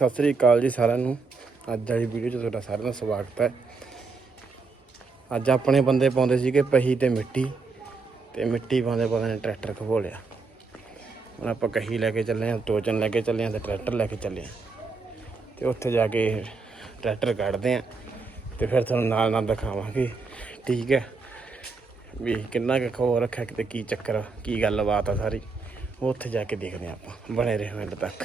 ਸਤਿ ਸ੍ਰੀ ਅਕਾਲ ਜੀ ਸਾਰਿਆਂ ਨੂੰ। ਅੱਜ ਵਾਲੀ ਵੀਡੀਓ 'ਚ ਤੁਹਾਡਾ ਸਾਰਿਆਂ ਦਾ ਸਵਾਗਤ ਹੈ। ਅੱਜ ਆਪਣੇ ਬੰਦੇ ਪਾਉਂਦੇ ਸੀਗੇ ਪਹੀ ਤੇ ਮਿੱਟੀ ਤੇ ਮਿੱਟੀ ਪਾਉਂਦੇ ਪਾਉਂਦੇ ਨੇ ਟਰੈਕਟਰ ਖਵੋ ਲਿਆ। ਹੁਣ ਆਪਾਂ ਕਹੀ ਲੈ ਕੇ ਚੱਲੇ ਹਾਂ ਟੋਚਨ ਲੈ ਕੇ ਚੱਲੇ ਹਾਂ ਤੇ ਟਰੈਕਟਰ ਲੈ ਕੇ ਚੱਲੇ ਹਾਂ। ਤੇ ਉੱਥੇ ਜਾ ਕੇ ਟਰੈਕਟਰ ਕੱਢਦੇ ਹਾਂ ਤੇ ਫਿਰ ਤੁਹਾਨੂੰ ਨਾਲ ਨਾਲ ਦਿਖਾਵਾਂਗੇ ਠੀਕ ਹੈ? ਵੀ ਕਿੰਨਾ ਕੁ ਖੋ ਰੱਖਿਆ ਕਿਤੇ ਕੀ ਚੱਕਰ ਆ, ਕੀ ਗੱਲਬਾਤ ਆ ਸਾਰੀ। ਉਹ ਉੱਥੇ ਜਾ ਕੇ ਦੇਖਦੇ ਹਾਂ ਆਪਾਂ ਬਣੇ ਰਹੋ ਐਂਡ ਤੱਕ।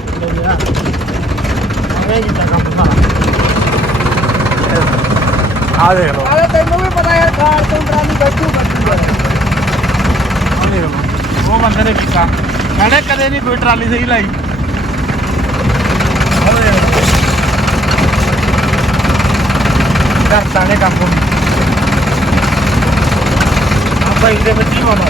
ਆਵੇਂ ਕੀਤਾ ਕੰਮ ਸਾਰਾ ਆ ਦੇਖ ਲਓ। ਆਲੇ ਤੈਨੂੰ ਵੀ ਪਤਾ ਯਾਰ ਕਾਲ ਤੋਂ ਟਰਾਲੀ ਬੈਠੂ ਬੈਠੂ ਉਹ ਬੰਦੇ ਨੇ ਕੀਤਾ ਕਹਿੰਦੇ ਕਦੇ ਨਹੀਂ ਕੋਈ ਟਰਾਲੀ ਸਹੀ ਲਾਈ ਕਰਤਾ ਨੇ ਕੰਮ ਆਪਾਂ ਇਹਦੇ ਵਿੱਚ ਹੀ ਹੋਣਾ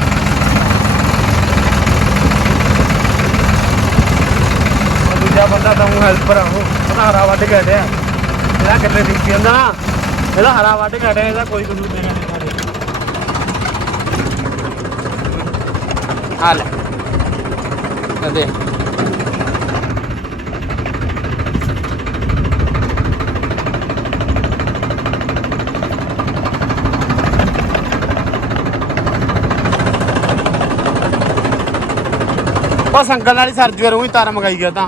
ਉਹ ਦੂਜਾ ਬੰਦਾ ਹੈਲਪਰ ਆ ਉਹ। ਉਹਦਾ ਹਰਾ ਵੱਢ ਕੇ ਹਟਿਆ। ਇਹਦਾ ਕਿੱਲੇ ਠੀਕ ਜਾਂਦਾ ਨਾ ਇਹਦਾ ਹਰਾ ਵੱਢ ਕੇ ਹਟਿਆ, ਇਹਦਾ ਕੋਈ ਕਸੂਰ ਨਹੀਂ ਹੈ ਸਾਡੇ ਆ ਉਹ ਸੰਗਲ ਵਾਲੀ ਸਰਜੂ ਯਾਰ ਤਾਰ ਮਗਾਈ ਗਿਆ ਤਾਂ।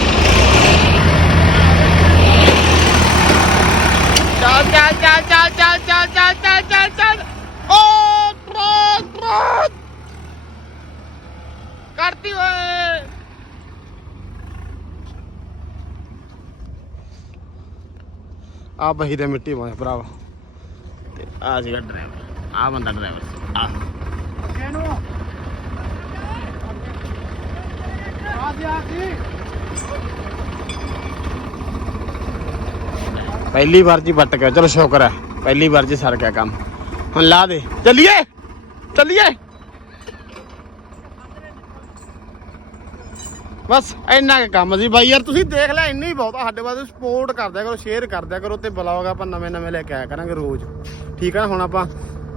ਆ ਬਹੀ ਦੇ ਮਿੱਟੀ ਪਾਉਂਦੇ ਭਰਾਵਾ। ਤੇ ਆ ਸੀਗਾ ਡਰਾਈਵਰ ਆ ਬੰਦਾ ਡਰਾਈਵਰ ਸੀ। ਆ ਕਿਹਨੂੰ ਆ ਜੀ ਆ ਜੀ ਪਹਿਲੀ ਵਾਰ ਜੀ ਵੱਟ ਗਿਆ। ਚਲੋ ਸ਼ੁਕਰ ਹੈ। ਪਹਿਲੀ ਵਾਰ ਜੀ ਸਰ ਗਿਆ ਕੰਮ। ਹੁਣ ਲਾ ਦੇ। ਚੱਲੀਏ! ਚੱਲੀਏ! ਬਸ ਇੰਨਾ ਕੁ ਕੰਮ ਸੀ। ਬਾਈ ਯਾਰ ਤੁਸੀਂ ਦੇਖ ਲਿਆ ਇੰਨਾ ਹੀ ਬਹੁਤ ਆ, ਸਾਡੇ ਵਾਸਤੇ ਸਪੋਰਟ ਕਰਦਿਆ ਕਰੋ ਸ਼ੇਅਰ ਕਰਦਿਆ ਕਰੋ ਤੇ ਬਲੌਗ ਆਪਾਂ ਨਵੇਂ ਨਵੇਂ ਲੈ ਕੇ ਆਇਆ ਕਰਾਂਗੇ ਰੋਜ਼। ਠੀਕ ਆ ਨਾ, ਹੁਣ ਆਪਾਂ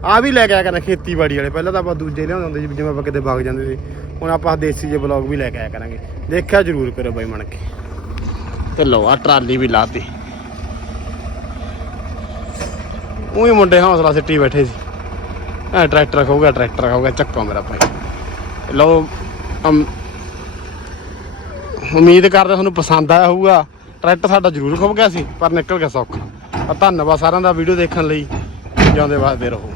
ਆ ਵੀ ਲੈ ਕੇ ਆਇਆ ਕਰਾਂਗੇ ਖੇਤੀਬਾੜੀ ਵਾਲੇ। ਪਹਿਲਾਂ ਤਾਂ ਆਪਾਂ ਦੂਜੇ ਲਿਆਉਂਦੇ ਹੁੰਦੇ ਸੀ, ਜਿਵੇਂ ਆਪਾਂ ਕਿਤੇ ਵਗ ਜਾਂਦੇ ਸੀ। ਹੁਣ ਆਪਾਂ ਦੇਸੀ ਜੇ ਬਲੌਗ ਵੀ ਲੈ ਕੇ ਆਇਆ ਕਰਾਂਗੇ। ਦੇਖਿਆ ਜ਼ਰੂਰ ਕਰੋ ਬਾਈ ਮਣ ਕੇ। ਤੇ ਲਓ ਆ ਟਰਾਲੀ ਵੀ ਲਾਤੀ। ਉਹੀ ਮੁੰਡੇ ਹੌਸਲਾ ਸਿੱਟੀ ਬੈਠੇ ਸੀ। ਐ ਟਰੈਕਟਰ ਖਾਊਗਾ ਟਰੈਕਟਰ ਖਾਊਗਾ ਚੱਕੋ ਮੇਰਾ ਭਾਈ। ਲਓ ਉਮੀਦ ਕਰਦੇ ਤੁਹਾਨੂੰ ਪਸੰਦ ਆਇਆ ਹੋਊਗਾ। ਟਰੈਕਟਰ ਸਾਡਾ ਜ਼ਰੂਰ ਖੁੱਭ ਗਿਆ ਸੀ, ਪਰ ਨਿਕਲ ਗਿਆ ਸੌਖਾ। ਧੰਨਵਾਦ ਸਾਰਿਆਂ ਦਾ ਵੀਡੀਓ ਦੇਖਣ ਲਈ। ਜਿਉਂਦੇ ਵਾਸਤੇ ਰਹੋ।